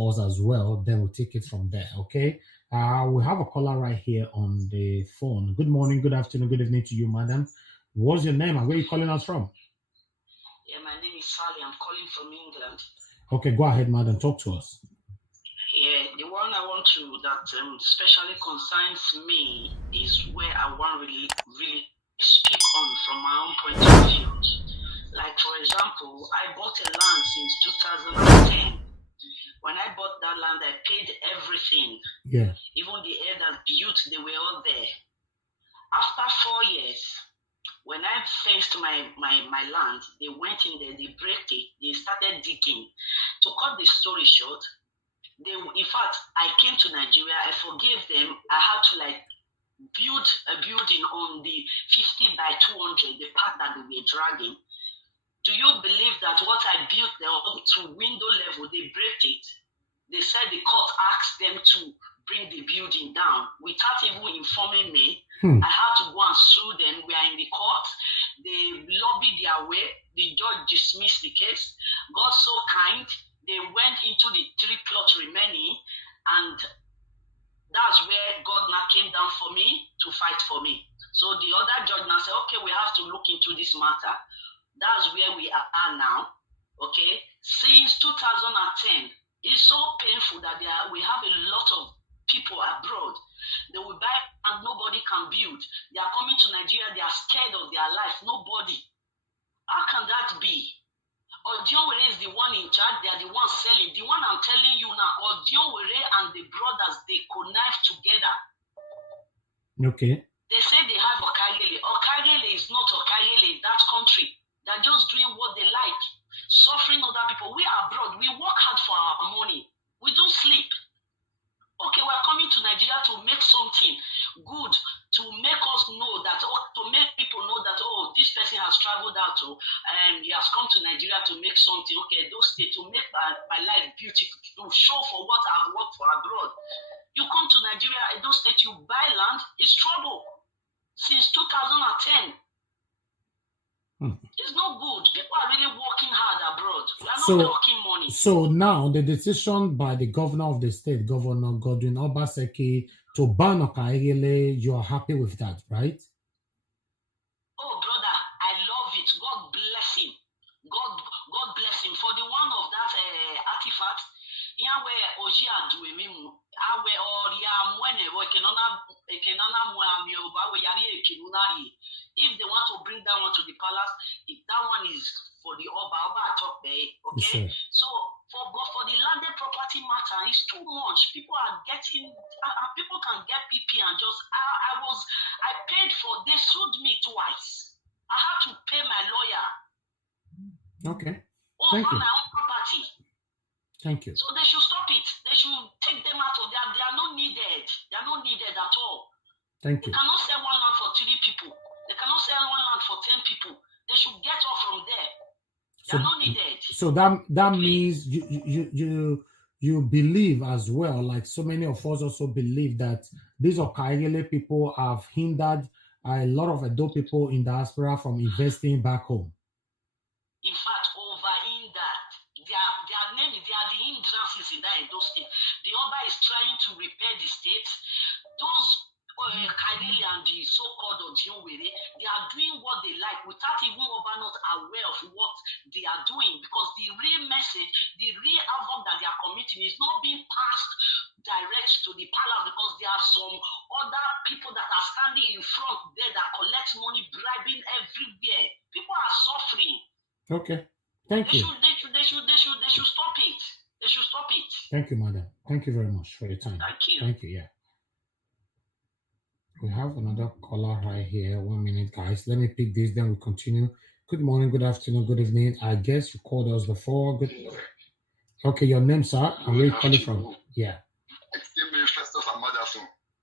calls as well. Then we'll take it from there. Okay. We have a caller right here on the phone. Good morning, good afternoon, good evening to you, madam. What's your name and where are you calling us from? Yeah, my name is Sally. I'm calling from England. Okay, go ahead, madam. Talk to us. Yeah, the one I want to that especially concerns me is where I want really speak on from my own point of view. Like for example, I bought a land since 2010. When I bought that land, I paid everything. Yeah. Even the air that built, they were all there. After 4 years, when I fenced my land, they went in there, they break it, they started digging. To cut the story short, in fact, I came to Nigeria, I forgave them. I had to like build a building on the 50 by 200, the part that they were dragging. Do you believe that what I built there to window level, they break it? They said the court asked them to bring the building down without even informing me. I had to go and sue them. We are in the court. They lobbied their way. The judge dismissed the case. God so kind, they went into the 3 plots remaining, and that's where God now came down for me to fight for me. So the other judge now said, okay, we have to look into this matter. That's where we are now. Okay, since 2010, it's so painful that we have a lot of people abroad. They will buy and nobody can build. They are coming to Nigeria, they are scared of their life. Nobody. How can that be? Okaighele is the one in charge, they are the ones selling. The one I'm telling you now, Okaighele and the brothers, they connive together. Okay. They say they have Okaighele. Okaighele is not Okaighele, that country. They're just doing what they like, suffering other people. We are abroad, we work hard for our money. We don't sleep. Okay, we're coming to Nigeria to make something good, to make us know that, to make people know that, oh, this person has traveled out, and he has come to Nigeria to make something. Okay, those states, to make my life beautiful, to show for what I've worked for abroad. You come to Nigeria, those states, you buy land, it's trouble. Since 2010. It's not good. People are really working hard abroad. We are not talking money. So now the decision by the governor of the state, Governor Godwin Obaseki'S, to ban Okaighele, you are happy with that, right? Oh, brother, I love it. God bless him. God bless him. For the one of that artifact, if they want to bring that one to the palace, that one is for the Oba okay? Sure. So for the landed property matter, it's too much. People are getting, people can get PP and just, I paid for, they sued me twice. I had to pay my lawyer. Okay. Thank you. My own property. Thank you. So they should stop it. They should take them out of there. They are not needed. They are not needed at all. Thank you. They cannot sell one land for 3 people. They cannot sell one land for 10 people. They should get off from there. They are not needed. So that means you believe as well, like so many of us also believe, that these Okaighele people have hindered a lot of Edo people in diaspora from investing back home. In fact, over-hindered. They are the hindrances in that Edo state. The Oba is trying to repair the state. Those Okaighele and the so-called Okaighele, they are doing what they like without even Oba not aware of what they are doing, because the real message, the real havoc that they are committing is not being passed direct to the palace, because there are some other people that are standing in front there that collect money, bribing everywhere. People are suffering. Okay. Thank you. They should stop it. They should stop it. Thank you, madam. Thank you very much for your time. Thank you. Thank you, yeah. We have another caller right here. 1 minute, guys. Let me pick this, then we continue. Good morning, good afternoon, good evening. I guess you called us before. Good. Okay, your name, sir, and where you calling from? Yeah.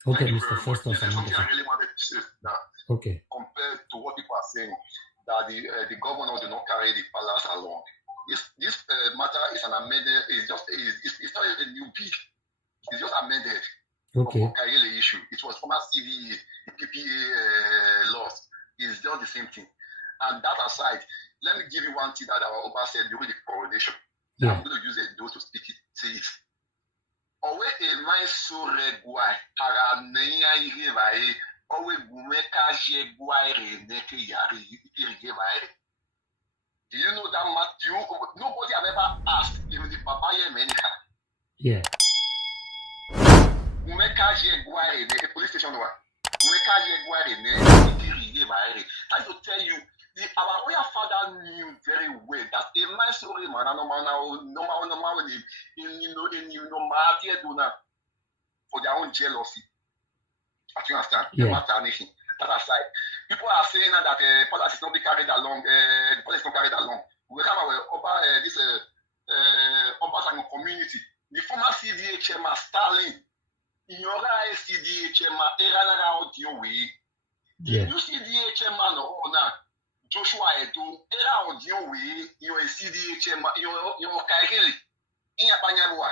Okay, Mr. Festus and something I really wanted to say that. Okay. Compared to what people are saying, that the governor did not carry the palace along. This matter is an amended. It's not a new bill. It's just amended. Okay. Okaighele issue. It was former CVE, the PPA laws. It's just the same thing. And that aside, let me give you one thing that our Oba said during the coronation. Yeah. I'm going to use those to say it. Owe e mai sore guai para nenya ige vai owe gume kaje guai re neke yari ige vai. Do you know that much? Nobody have ever asked even the papa Yemenica. Yeah. Gume kaje guai re the police station wa. Gume kaje guai re neke ige vai. That to tell you our royal father knew very well that a man story man normal in for their own jealousy. I think understand. Yeah. That aside, people are saying that politics is not be carried along. The politics is not carried along. We have our this Obaseki'S community. The former CDA chairman Stalin, in your eyes, CDA chairman Eranaga Odiowe. The new CDA chairman now. Joshua Edo, era audio way, you're a CDA chairman, you're Okaighele, in Yapanyabua.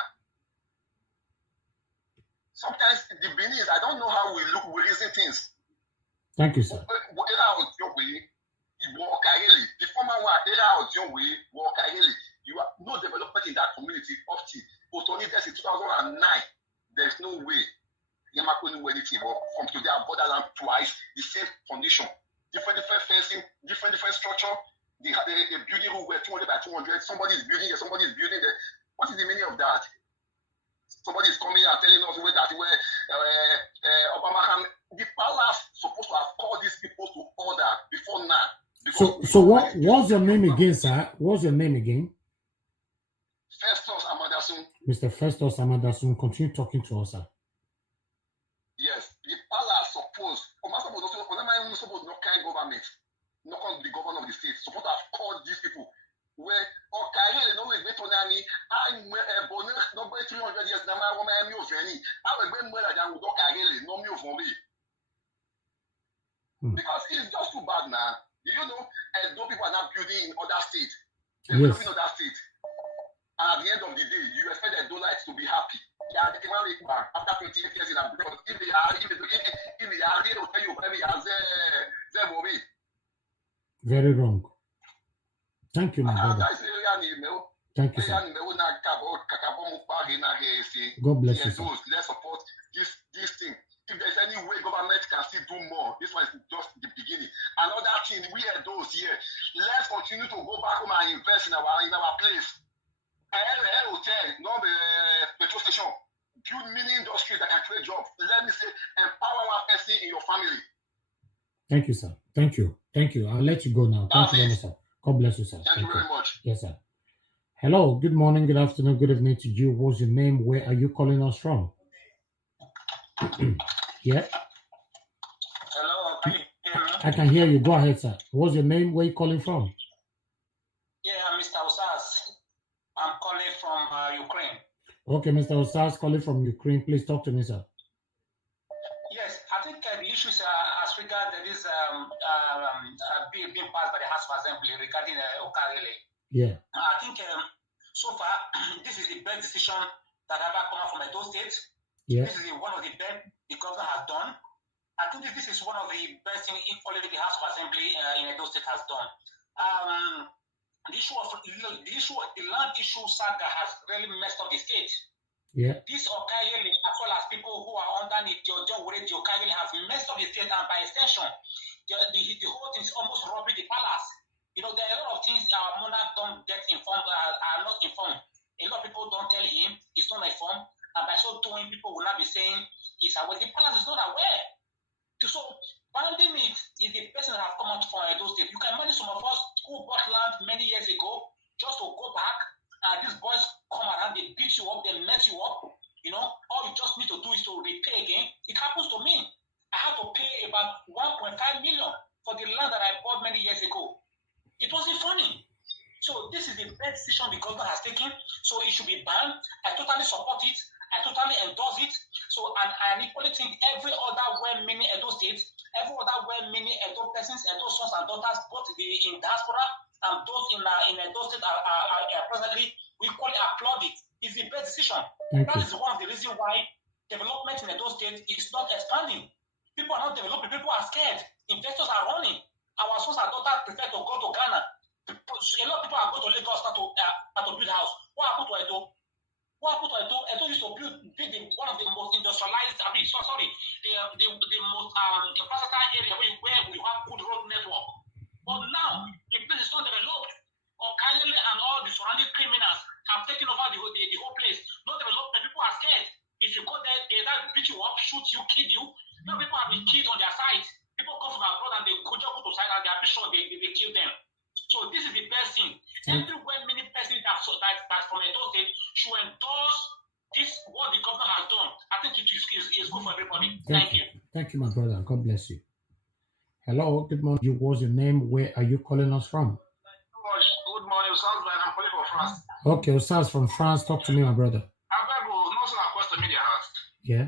Sometimes the Benin's, I don't know how we reason things. Thank you, sir. Era audio way, you Okaighele. The former one, era audio way, Okaighele. You have no development in that community up to, but only this in 2009. There's no way Yamakuni will anything from to their borderland twice, the same condition. Different fencing, different structure. They have a building room where 200 by 200. Somebody is building there, somebody is building there. What is the meaning of that? Somebody is coming and telling us where Obama, the palace supposed to have called these people to order before now. So what's your name again, sir? What's your name again? Festus Amadasun. Mr. Festus Amadasun, continue talking to us, sir. Yes, the palace supposed not kind government, not the governor of the state, supposed to have called these people. Where Okaighele no way better than me, I'm not going 300 years now. I'm going to be more than Okaighele, no me for me. Because it's just too bad now. You know, and those people are not building in other states. They're building in other states. And at the end of the day, you expect the Dolites to be happy. Yeah, they can only after 28 years in a because if they are they'll tell you maybe as ZEVI. Very wrong. Thank you, my brother. Thank you, sir. God bless you, sir. Let's support this thing. If there's any way government can still do more, this one is just the beginning. Another thing, we are those here. Let's continue to go back home and invest in our place. Hotel, not the petrol station. Build mini industry that can create jobs. Let me say, empower one person in your family. Thank you, sir. Thank you. Thank you. I'll let you go now. Thank you very much, sir. God bless you, sir. Thank you very much. Yes, sir. Hello. Good morning. Good afternoon. Good evening to you. What's your name? Where are you calling us from? Yeah. Hello. Can you hear me? I can hear you. Go ahead, sir. What's your name? Where are you calling from? Yeah, I'm Mr. Osas. I'm calling from Ukraine. Okay, Mr. Osas calling from Ukraine. Please talk to me, sir. Yes, I think the issues as regards this bill being passed by the House of Assembly regarding Okaighele. Yeah. I think so far this is the best decision that ever come out from Edo State. Yeah. This is one of the best the government has done. I think this is one of the best things equally the House of Assembly in Edo State has done. The land issue saga has really messed up the state. Yeah. This Okaighele, as well as people who are underneath the Okaighele, has messed up the state, and by extension, the whole thing is almost robbing the palace. You know, there are a lot of things our monarch don't get informed, are not informed. A lot of people don't tell him, he's not informed, and by so doing, people will not be saying he's aware. The palace is not aware. So, banding it is the person that have come out from Edo State. You can imagine some of us who bought land many years ago just to go back, and these boys come around, they beat you up, they mess you up. You know, all you just need to do is to repay again. It happens to me. I had to pay about 1.5 million for the land that I bought many years ago. It wasn't funny. So this is the best decision the government has taken. So it should be banned. I totally support it. I totally endorse it. So and I equally think every other well-meaning Edo State, every other well-meaning Edo persons, Edo sons and daughters, both in diaspora and those in Edo State are presently, we equally applaud it. It's the best decision. That is one of the reasons why development in Edo State is not expanding. People are not developing. People are scared. Investors are running. Our sons and daughters prefer to go to Ghana. A lot of people are going to Lagos to build a house. What happened to Edo? What happened to Edo used to be one of the most industrialized, the most versatile area where we have good road network. But now, the place is not developed. Okaighele and all the surrounding criminals have taken over the whole place. Not developed, the people are scared. If you go there, they beat you up, shoot you, kill you. You know, people have been killed on their sides. People come from abroad and they go to side and they are sure they kill them. So this is the best thing. Everywhere many persons that's from Edo State should endorse this, what the government has done. I think it is good for everybody. Thank you. Thank you, my brother. God bless you. Hello, good morning. What's your name? Where are you calling us from? Good morning, Osas. I'm calling from France. Okay, Osas from France. Talk to me, my brother. I beg you, not so question media has. Yeah.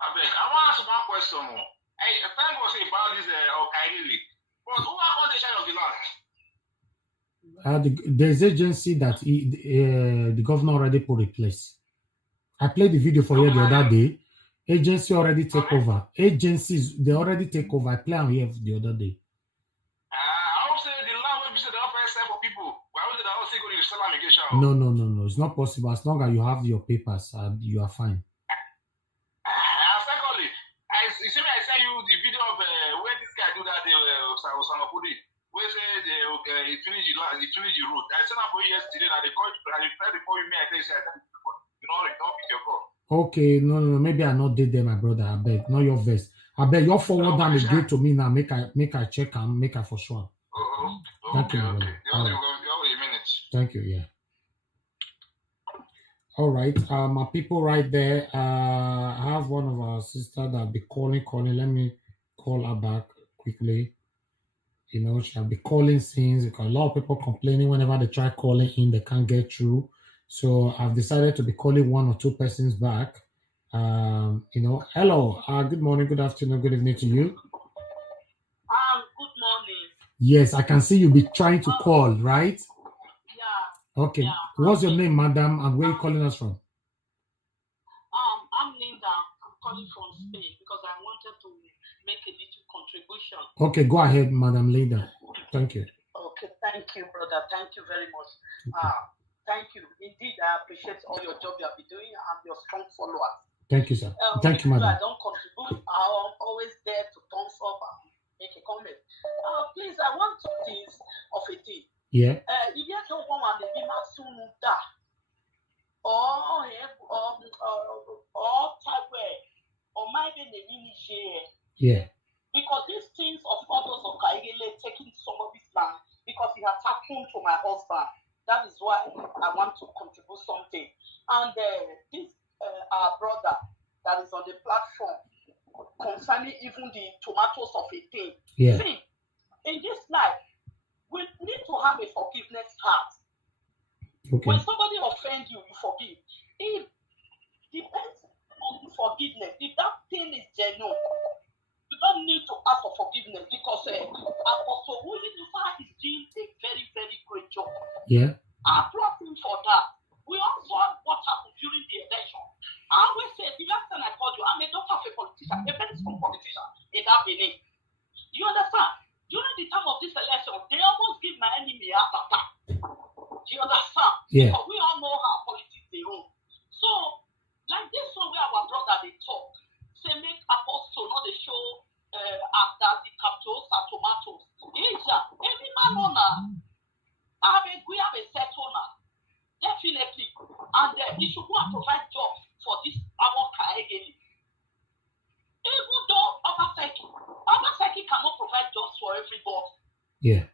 I beg. I want to ask one question more. Hey, thank God say about this Okaighele. But who are the share of the land? There's agency that the governor already put in place. I played the video for you the other day. Agency already take over. Agencies, they already take over. I play on here the other day. I would say the land will be the offer sell for people. Why would they also go to sell immigration? No. It's not possible. As long as you have your papers, you are fine. Secondly, you see me, I sent you the video of where this guy do that Osanopudi. Where say he finished the road. I sent up for you yesterday and they called before you me. I tell you, you don't pick your call. Okay, no. Maybe I not did there, my brother. I beg, not your vest. I beg your forward down the gate to me now. Make I check and make I for sure. Thank you, my brother. A minute. Thank you. Yeah. All right. My people right there. I have one of our sisters that be calling. Let me call her back quickly. You know, she'll be calling since because a lot of people complaining whenever they try calling in, they can't get through. So I've decided to be calling one or two persons back. You know, hello, good morning, good afternoon, good evening to you. Good morning. Yes, I can see you be trying to call, right? Yeah. Okay. Yeah. What's your name, madam, and where are you calling us from? I'm Linda. I'm calling from Spain because I wanted to make a little contribution. Okay, go ahead, Madam Linda. Thank you. Okay, thank you, brother. Thank you very much. Thank you. Indeed, I appreciate all your job you have been doing and your strong followers. Thank you, sir. Thank you, madam. I don't contribute. I'm always there to thumbs up and make a comment. Please, I want some things of a thing. Yeah. If you don't want to be Masunuda or Tagwe or maybe the Niger. Yeah. Because these things of others of Okaighele taking somebody's land because he has happened to my husband. That is why I want to contribute something. And this our brother that is on the platform concerning even the tomatoes of a thing. Yeah. See, in this life, we need to have a forgiveness heart. Okay. When somebody offends you, you forgive. It depends on the forgiveness. If that thing is genuine, you don't need to ask for forgiveness because Apostle William is doing a very, very great job. Yeah. I applaud him for that. We all saw what happened during the election. I always say, the last time I told you, I'm a daughter of a politician, a very strong politician in that Benin. You understand? During the time of this election, they almost give my enemy a heart attack. Do you understand? Yeah. Because we all know how politics they run. So, like this one where our brother they talk, say make Apostle not the show that the capitals and tomatoes. Every man owner, we have a set owner, definitely, and he should go and provide jobs for this Okaighele. Even though Obaseki cannot provide jobs for everybody. Yeah.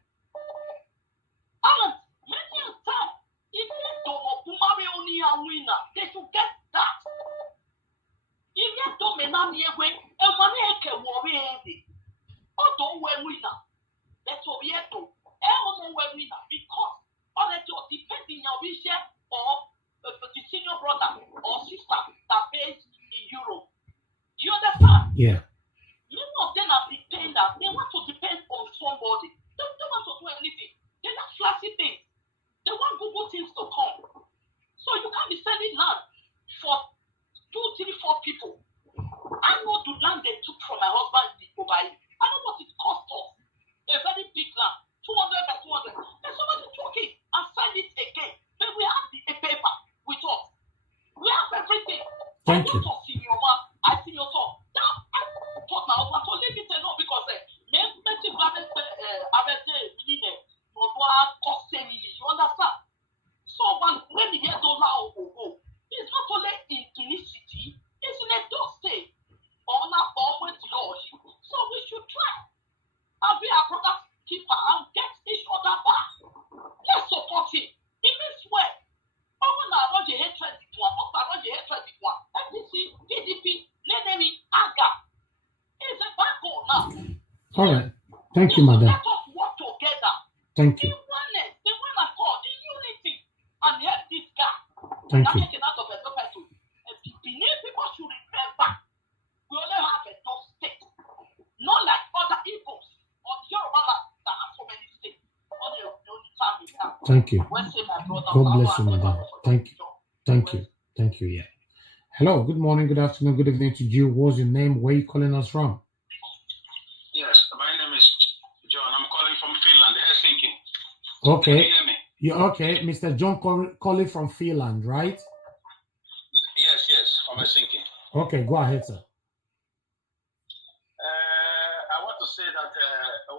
And many a time, if they don't only a winner, they should get that. If you don't me away, and money can worry anything. Or don't wear winner. That's what we have to. Everyone wear winner because already depending on which or the senior brother or sister that based in Europe. You understand? Yeah. Many of them are dependent. They want to depend on somebody. They don't want to do anything. They like flashy things. They want Google things to come. So you can't be selling land for 2, 3, 4 people. I know the land they took from my husband in Okaighele. I know what it cost us. A very big land, 200 by 200. And somebody took it and signed it again. Then we have the paper. with us. We have everything. Thank you. I see your talk. Now, I thought now, I told you no because you understand? So when you hear those now, it's not only in this city, it's in a state. So we should try and be a brother keeper and get each other back. Let's support him. In this way, NDC, PDP, NEMI, AGA. It's a backbone now. All right. Thank you, madam. Let us work together. Thank you. In oneness, in one accord, in unity, and help this guy. Thank you. People should remember, we only have a top state, not like other Igbos or the Yoruba land that have so many states. Only family have. Thank you. God bless you, madam. Thank you. Thank you. Thank you. Yeah. Hello. Good morning. Good afternoon. Good evening to you. What's your name? Where are you calling us from? Yes, my name is John. I'm calling from Finland, Helsinki. Okay. Can you hear me? Yeah. Okay, Mr. John calling from Finland, right? Yes, from Helsinki. Okay, go ahead, sir. I want to say that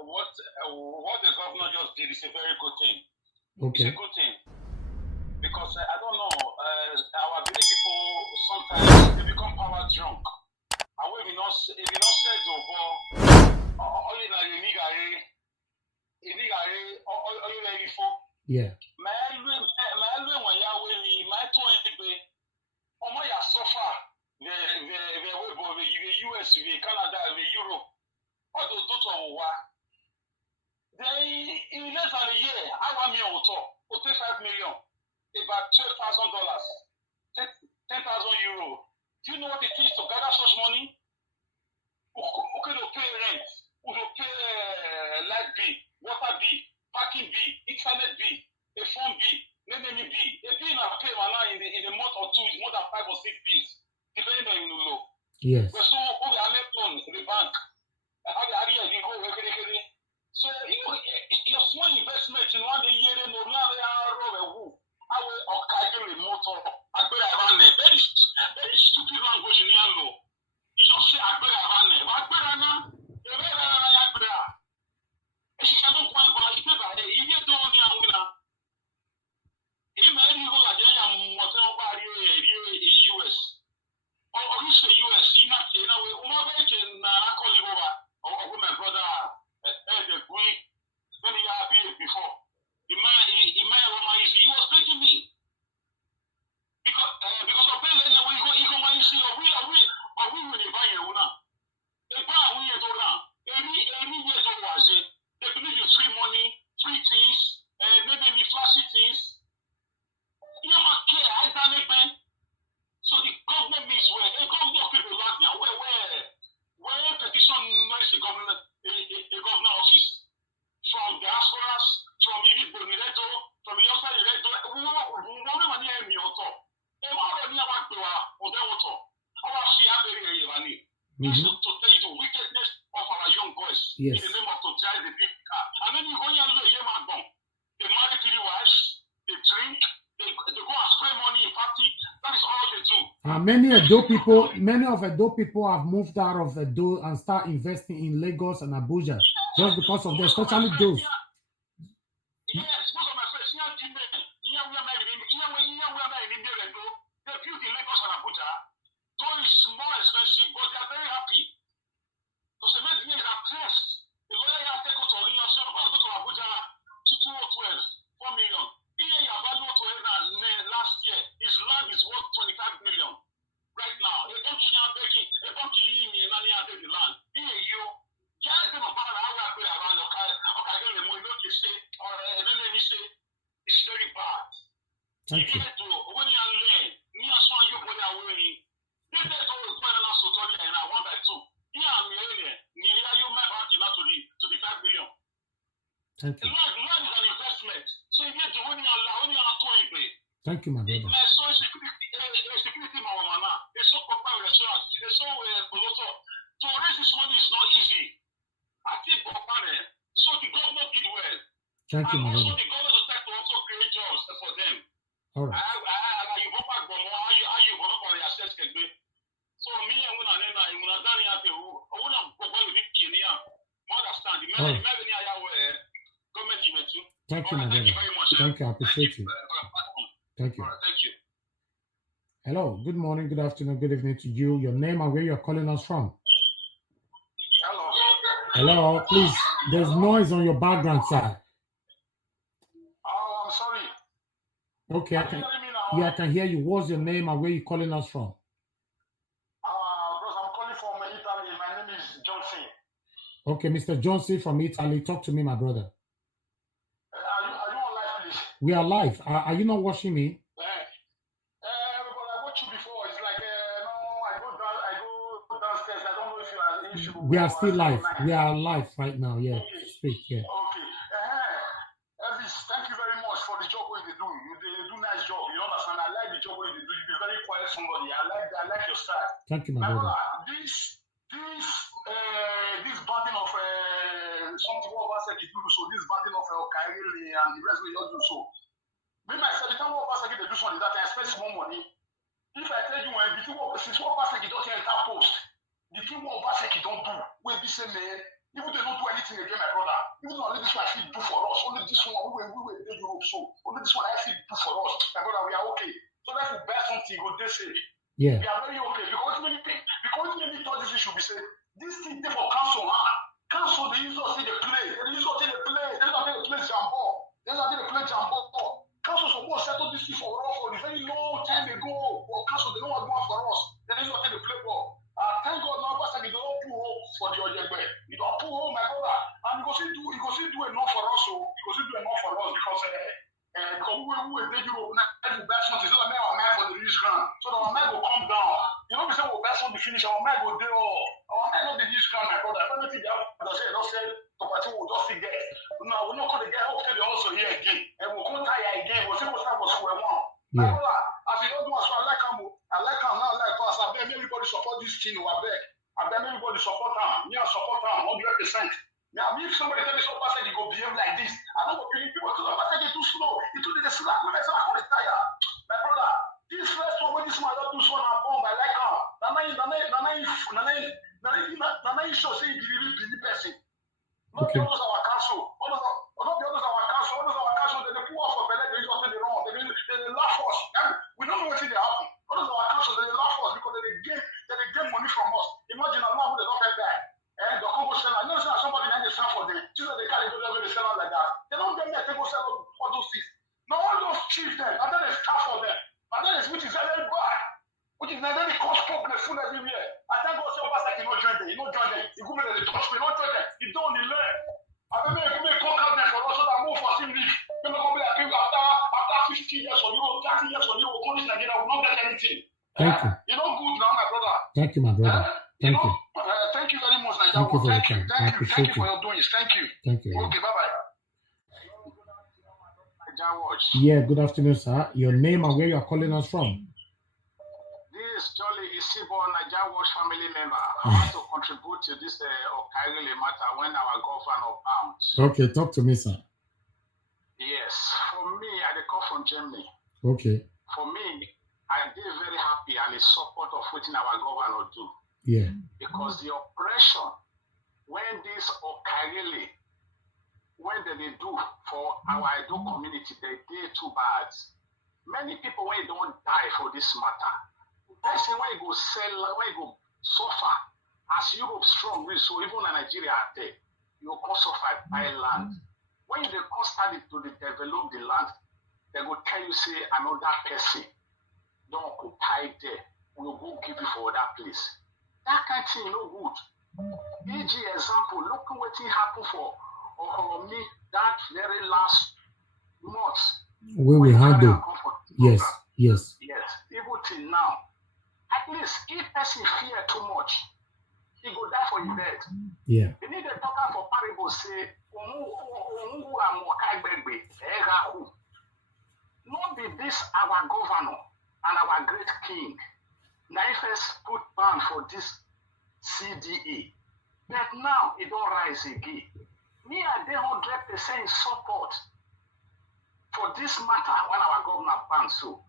what the governor just did is a very good thing. Okay. It's a good thing because I don't know. Our village people sometimes they become power drunk. And if you not said to yeah. The US, the Canada, the Europe, all those then in less than a year, I want me to pay 5 million, about $12,000, 10,000 euro. Do you know what it is to gather such money? Okay, to pay rent, to pay light bill, water bill, parking bill, internet bill, a phone bill, NEMI bill. A bill I pay in a month or two is more than 5 or 6 bills, depending on the law. Yes. But so we are left on the bank. So your small investment in one year in our Okaighele motor, very stupid language in your law. You just say US, my brother, before. He was begging me. Because of Belen, we go see, are we really buying una? Every year they believe in free money, free things, maybe flashy things. You know, care, I done it, man. So the government means where a government people like now, where petition noise the government office from diasporas, from the Bonireto, from the outside Electo, to tell you the wickedness of our young boys in the name of to drive the big car. And then you go here and look at they marry 3 wives, they drink, they go and spray money in party. That is all they do. Many of Edo people have moved out of Edo and start investing in Lagos and Abuja just because of this, especially those. Yes, most of my friends here they build in Lagos and Abuja. So it's more expensive, but they are very happy. Because the main thing is at first, the lawyer has taken to Abuja 4 million. Here you have value to last year. His land is worth 25 million. Right now, a bunch of begging, a bunch of the land. Here you just them about how we are around Okaighele, it's very bad. Thank you. When you are learning, you put away. This is all required so totally and 1 by 2. Here I'm you might have to the 5 million. Thank you. Land is an investment. So if you when you are towing, thank you, my brother. My soul security, my mama. It's so proper restaurant. It's so to raise this money is not easy. I think so the government did well. Thank you, my and also brother. the government will try to also create jobs for them. All right. You go back from you go back for your assess kegbe. So me and una nena una dani ate una go go with Kenya. Understand? The man government you. Thank you, my Thank you brother. very much. Thank you. I appreciate you. Thank you. Thank you. Hello. Good morning. Good afternoon. Good evening to you. Your name and where you're calling us from. Hello. Hello. Please. There's noise on your background side. Oh, I'm sorry. Okay. I can hear you. What's your name and where you calling us from? Because I'm calling from Italy. My name is Johnson. Okay, Mr. Johnson from Italy. Talk to me, my brother. Are you on live, please? We are live. Are you not watching me? Because I watched you before. It's like I go downstairs. I don't know if you are an issue. We are still live. We are live right now. Yeah. Okay. Speak. Yeah. Okay. Elvis, thank you very much for the job you do. You do nice job. You understand? I like the job you do. You be very quiet somebody. I like your style. Thank you, my brother. This banding of something what Obaseki do, so this banding of Okaighele and the rest of you do so. Me myself, the time what Obaseki they do something that I spend small money. If I tell you when the thing since what Obaseki don't enter post, the thing what Obaseki don't do, we be say man, even they don't do anything again, my brother. Even though only this one I feel do for us, only this one we were in Europe, so only this one I feel do for us, my brother. We are okay. So if we buy something, go they say. Yeah. We are very okay because many thought this issue be say this thing dey for council, huh? Council they use us to play. They use us to play. They don't play jambo. They don't play jambo. Council supposed to settle this thing for us for a very long time ago. But council they don't want to do for us. They use us to play ball. Thank God now, Pastor, you don't pull home for the Ojegbe. You don't pull home, my brother. And you go see do enough for us. So you go see do enough for us because we take you now buy something so that our mind for the rich ground. So that our mind will come down. You know, we say we'll buy something finish, our mind will do all. Our mind not the rich ground, my brother. Everything they have to say, don't say property will just get. Now we're not going to get okay, they also here again. And we'll come tire again. We'll say what's up with square one. My brother, as you don't do so I like him now, like us. I beg everybody support this thing, I beg. I beg everybody support him. Me, I support him 100%. Now, if somebody tell me so fast he go behave like this, I don't know people tell me it's too slow. It too the slack. I say I want to tire. My brother, this first one when this man don't do so now bomb, I like her. Nana show say he believe in the person. Not the others our council. Not the others our council. Others our council. They pull us for belly. They just say they wrong. They laugh us. We don't know what they happen. Others our council. They laugh us because they get money from us. Imagine a man who they don't get that. And the Congo seller, no, somebody that they sell for them. Just they carry go there, they sell out like that. They don't get me. They go sell all those things. Now all those chiefs then, and then they start for them. And then which is very bad. Which is then they cause problem full everywhere. I thank God, say Obaseki no join them. You no join them. You go there, they touch me. No join them. You don't learn. I remember you come out there for us so that move for him leave. You know, come like after 50 years or 30 years or you will come in Nigeria, will not get anything. Thank you. You know, good now, my brother. Thank you, my brother. Thank you. Thank you very much, NIGERIAN. Thank you for your time. I Thank appreciate you for your doings. Thank you. Thank you. Okay, bye-bye. Yeah, good afternoon, sir. Your name and where you are calling us from? This is Jolly Isibo, NIGERIAN family member. I want to contribute to this Okaighele matter when our governor bound. Okay, talk to me, sir. Yes, for me, I come from Germany. Okay. For me, I did very happy and in support of what our governor do. Yeah. Because the oppression when this Okaighele, when they do for our Edo community, they did too bad. Many people when they don't die for this matter. Person when you go sell, when you go suffer, as Europe strong, so even in Nigeria there, you go suffer buy land. When they started to develop the land, they go tell you say another person don't occupy there, we'll go give you for that place. That kind of thing no good. E.g. example, look what happened for me that very last month. Where we handle. Yes. Yes. Even till now. At least if person fear too much, he go die for his bed. Yeah. You need to talk for parable say, not be this our governor and our great king. Now first put ban for this CDA. But now it don't rise again. Me I dey 100% support. for this matter when our governor banned so.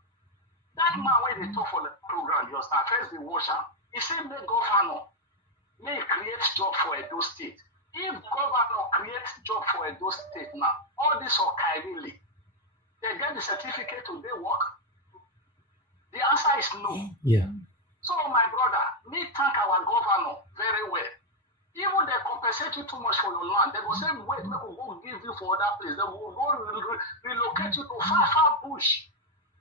That man when they talk for the program just now, first the washer, he said make governor may create job for Edo State. If governor creates job for Edo State now, all this Okaighele, they get the certificate to they work? The answer is no. Yeah. So my brother, me thank our governor very well. Even they compensate you too much for your land, they will say, wait, we will go give you for other place. They will go relocate you to far bush.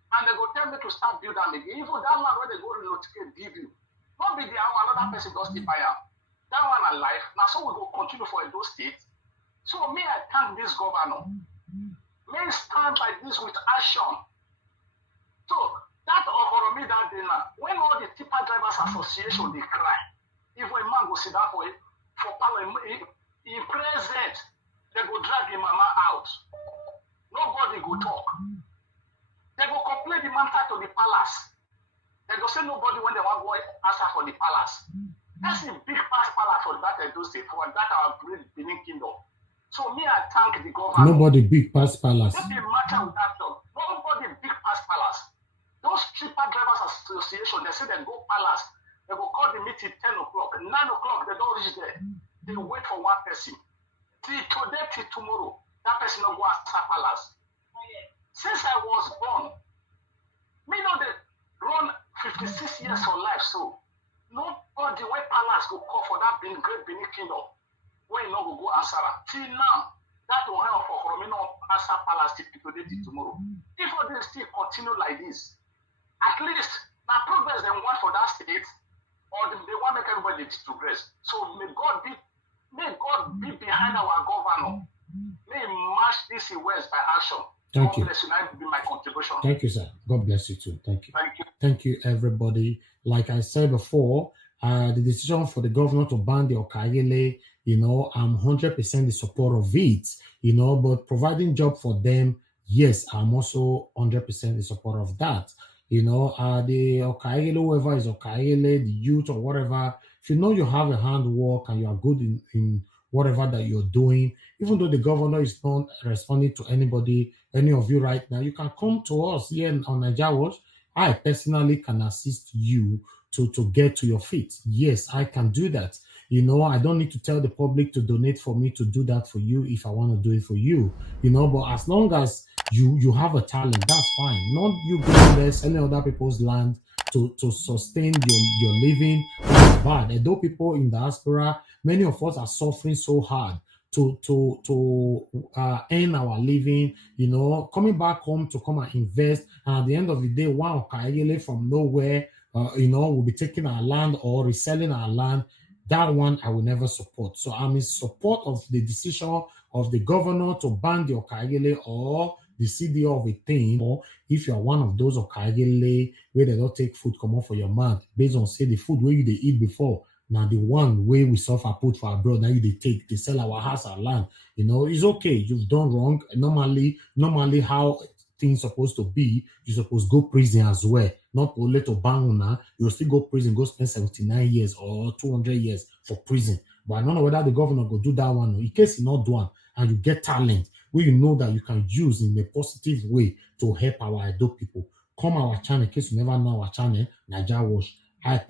And they go tell me to start building again. Even that land where they go relocate, give you. Not be there, another person does the buyer. That one alive. Now, so we go continue for Edo State. So, me, I thank this governor. May stand like this with action. So, that Okoromi that day now, when all the tipper drivers association, they cry. If a man go sit down for parliament, in present, they go drag the mama out. Nobody go talk. They go complain the man to the palace. They go say nobody when they want to go answer for the palace. That's a big palace for that Edo State, for that our great Benin Kingdom. So me, I thank the government. Nobody big past palace. Just a matter with that job. Nobody big past palace. Those stripper drivers association, they say they go palace. They go call the meeting 10 o'clock. 9 o'clock, they don't reach there. They wait for one person. Till today, till tomorrow, that person will go answer palace. Since I was born, me know they run 56 years for life, so nobody when palace go call for that great Benin Kingdom, when you know go answer. Till now, that will help for me not answer palace till today, till tomorrow. If all this still continue like this, at least now progress they want for that state, or they want to make everybody to progress. So may God be behind our governor. May match this West by action. Thank God you. bless you. That will be my contribution. Thank you, sir. God bless you too. Thank you. Thank you. Thank you, everybody. Like I said before, the decision for the governor to ban the Okaighele, I'm 100% in support of it, but providing job for them, yes, I'm also 100% in support of that. The Okaighele, whoever is Okaighele, the youth or whatever, if you have a handwork and you are good in whatever that you're doing, even though the governor is not responding to anybody, any of you right now, you can come to us here on NAIJA Watch. I personally can assist you to get to your feet. Yes, I can do that. I don't need to tell the public to donate for me to do that for you if I want to do it for you. But as long as you have a talent, that's fine. Not you going there selling other people's land to sustain your living. That's bad. And though people in diaspora, many of us are suffering so hard to earn our living, coming back home to come and invest, and at the end of the day, one Okaighele from nowhere, will be taking our land or reselling our land. That one I will never support. So I'm in support of the decision of the governor to ban the Okaighele or the CDO of a thing. Or if you are one of those Okaighele where they don't take food come off for your mouth based on say the food where you they eat before. Now the one way we suffer put for abroad, now they sell our house, our land. It's okay. You've done wrong. Normally how things supposed to be, you're supposed to go prison as well. Not only to ban now, you'll still go prison, go spend 79 years or 200 years for prison. But I don't know whether the governor will do that one. In case you not do one and you get talent where you know that you can use in a positive way to help our Edo people, come our channel. In case you never know our channel, NAIJA Watch. I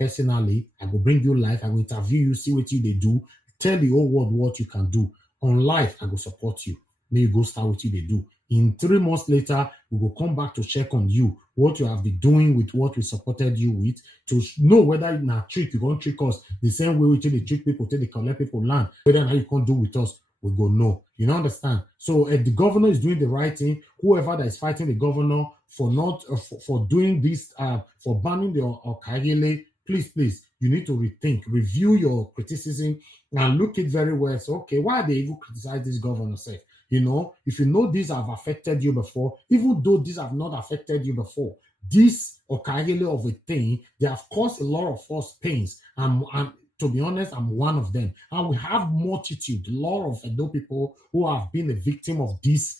will bring you live. I will interview you, see what they do, tell the whole world what you can do. On live, I will support you. May you go start what they do. In 3 months later, we will come back to check on you, what you have been doing with what we supported you with, to know whether in a trick you can't trick us the same way we they treat people, till they collect people land, whether now you can't do with us. We go no. You understand? So if the governor is doing the right thing, whoever that is fighting the governor for not for doing this, for banning the Okaighele, please, you need to review your criticism and look it very well. So, okay, why they even criticize this governor? Say, if you know these have affected you before, even though these have not affected you before, this Okaighele of a thing, they have caused a lot of us pains. And to be honest, I'm one of them. And we have multitude, a lot of Edo people who have been a victim of these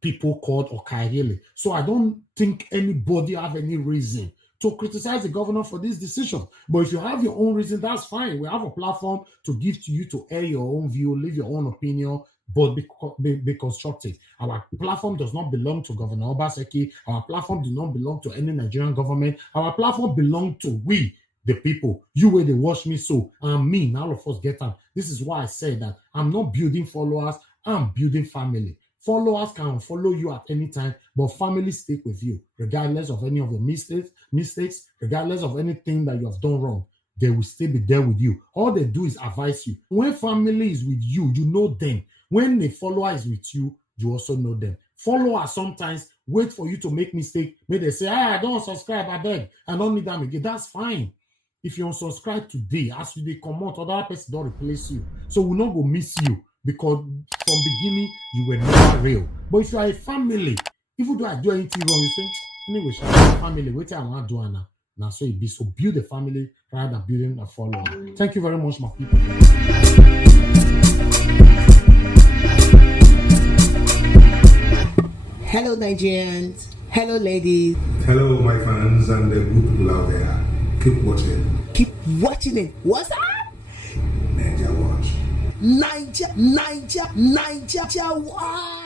people called Okaighele. So I don't think anybody have any reason to criticize the governor for this decision. But if you have your own reason, that's fine. We have a platform to give to you to air your own view, leave your own opinion. but be constructive. Our platform does not belong to Governor Obaseki. Our platform does not belong to any Nigerian government. Our platform belongs to we, the people. You where they watch me so, and me, and all of us get up. This is why I say that I'm not building followers, I'm building family. Followers can follow you at any time, but family stick with you, regardless of any of the mistakes, regardless of anything that you have done wrong. They will still be there with you. All they do is advise you. When family is with you, you know them. When the follower is with you, you also know them. Followers sometimes wait for you to make mistake. May they say, I don't subscribe, I beg. I don't need them again. That's fine. If you unsubscribe today, as you they come out, other person don't replace you. So we'll not go miss you because from beginning, you were never real. But if you are a family, even though I do anything wrong, you say, anyway, family, wait till I want to do now. Now, so it be so build a family rather than building a follower. Thank you very much, my people. Hello, Nigerians. Hello, ladies. Hello, my fans and the good people out there. Keep watching. Keep watching it. What's up? NAIJA Watch. NAIJA Watch.